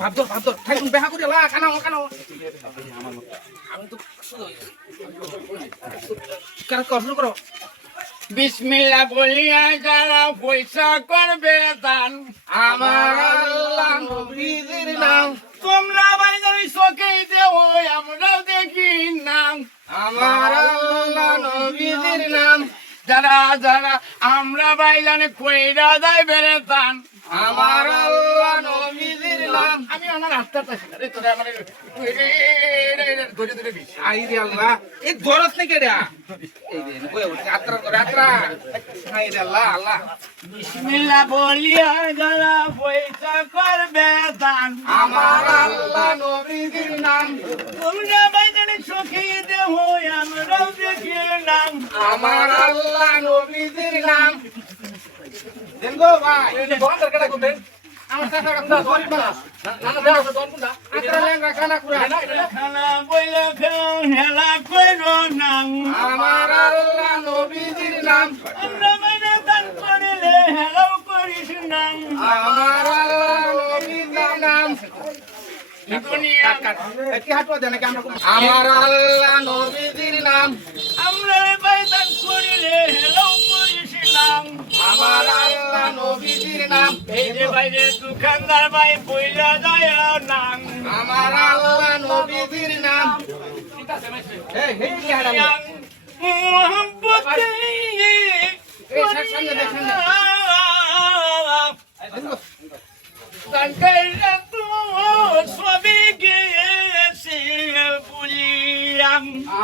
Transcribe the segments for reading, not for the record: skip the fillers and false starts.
ভাবতো ঠাই তুমি বেহা করে লা কানাও আমি তো শুরু করো। বিসমিল্লাহ বলিয়া যারা পয়সা করবে দান, আমার আল্লাহ নবীর নাম, তোমরা বাইরে চোখে দেও আমরাও দেখি নাম। আমার আল্লাহ নবীর নাম, যারা যারা আমরা বাইলানে কইরা দেয় বেড়ে দান, আমার আল্লাহ নবীর নাম। আমি আমার রাস্তা পাইছি না রে, তোরা আমার ধরে ধরে দিস। আই রে আল্লাহ, এই দরজ থেকে রে এই রে ওই যাত্রা আই রে আল্লাহ বিসমিল্লাহ বলিয়া যারা পয়সা করবে দান, আমার আল্লাহ নবীর নাম, তোমরা বাইরে চোখে দেও আমরাও দেখি নাম। আমার আল্লাহ নবীর নাম। দেন গো ভাই দোকানদার কেডা কোন আমার কাছে একটা দোকান না না দাও দোকান কোনটা আত্রা লেঙ্গা খানা কুড়া খানা বইলে খেও হেলা কইরো নাম। আমার আল্লাহ নবীর নাম, আমরা বাইরে দান করিলে হেলাও করিস নাম। আমার আল্লাহ নবীর নাম। দুনিয়া কি হাঁটুয়া দেন নাকি আমরা আমার আল্লাহ নবীর নাম, আমরা বাইরে দান করিলে হেলাও করিস নাম। আমার আল্লাহ নবীর নাম, এই যে বাইরে দোকানদার ভাই বইলা যায় নাম। আমার আল্লাহ নবীর নাম। এই হে কি হাঁটা মোহাম্মদ সামনে দেখ সামনে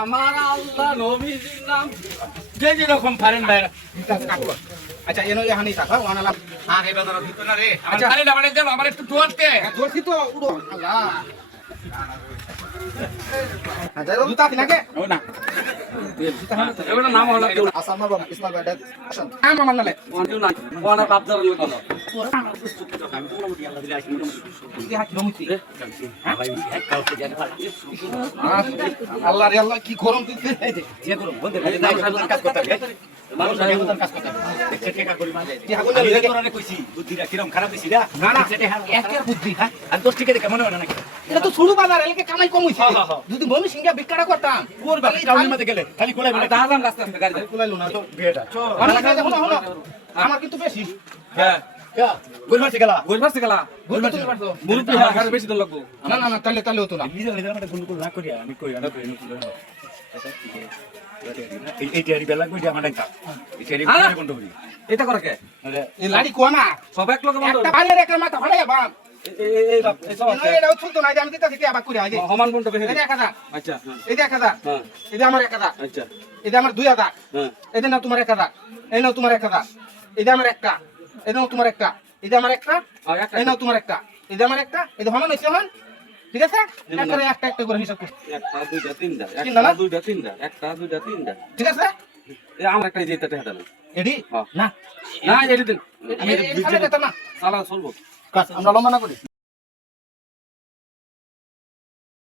আমার আল্লাহ নবীর নাম। যে যেরকম পারেন ভাইরা। আচ্ছা এনো এখানে থাকা ওয়ানালা আরে বাজার দিত না রে, আমার আচ্ছা। খালি না মানে দেব, আমার একটু দোয়াতে। ধরছি তো উড়ো আল্লাহ হাজারো জুতা কিনাকে ও না এবারে নাম হলো আসাম মারবা ইসমাইল ভাই আসেন আম আমার নালে ওয়ান্টু না ওয়ানা বাপদার লোক হলো কি হাত রমুতি আল্লাহ রে আল্লাহ কি গরম দিতে যে করো বন্ধে কাজ করতে মানুষ দেবতার কাজ করতে টাকা করি মাঝে কি হাগুন লাগে তোরানে কইছি বুদ্ধিটা কিরম খারাপ হইছি না না না একের বুদ্ধি হ্যাঁ আর 10 টাকা দেখে মনে হয় না নাকি এটা তো ছোট বাজার এলাকে কামাই কম হইছে যদি মনে সিংহা বিক্কাটা করতাম ওর বাড়ি টাউনের মধ্যে গেলে খালি কোলাই বলে দাঁড়ালাম রাস্তা রাস্তা গাড়ি কুলাইলো না তো বিয়েটা অনেক কাজে হলো হলো আমার কিন্তু বেশি হ্যাঁ গোলমারছে গেলা বুঝতে পারছো মুরুব্বি হ্যাঁ আর বেশি তো লাগবো না না না তাহলে হতো না নিজে নিজে আমাদের গুলো না করিয়া আমি কই না কই এই টিয়ারি বেলা কই আমার ডাকা এই টিয়ারি বন্ধ করি এটা করে কে এই লাড়ি কোনা সব এক লগে বন্ধ একটা বাইরের একটা মাথা ফাড়াইয়া বাপ এই বাপ এই সব আছে এটাও চলতো না যে আমি দিতে থেকে আবার করে আইছে সমান বন্ধ করে এই 1000 আচ্ছা এই 1000 হ্যাঁ এই আমার 1000 আচ্ছা এই আমার 2000 হ্যাঁ এই নাও তোমার 1000 এই নাও তোমার 1000 এই আমার একটা এই নাও তোমার একটা এই আমার একটা আর একটা এই নাও তোমার একটা এই আমার একটা এই হমান হইছে হন ঠিক আছে একটা একটা করে হিসাব কর একটা দুইটা তিনটা তিনটা না? একটা দুইটা তিনটা একটা দুইটা তিনটা ঠিক আছে এই আমার একটা যেটা টাকা দাও এডি হ্যাঁ। না না এটি দিন আমি এই সালে যেতাম না সালা চলবো কাজ আমরা লম্বা না করি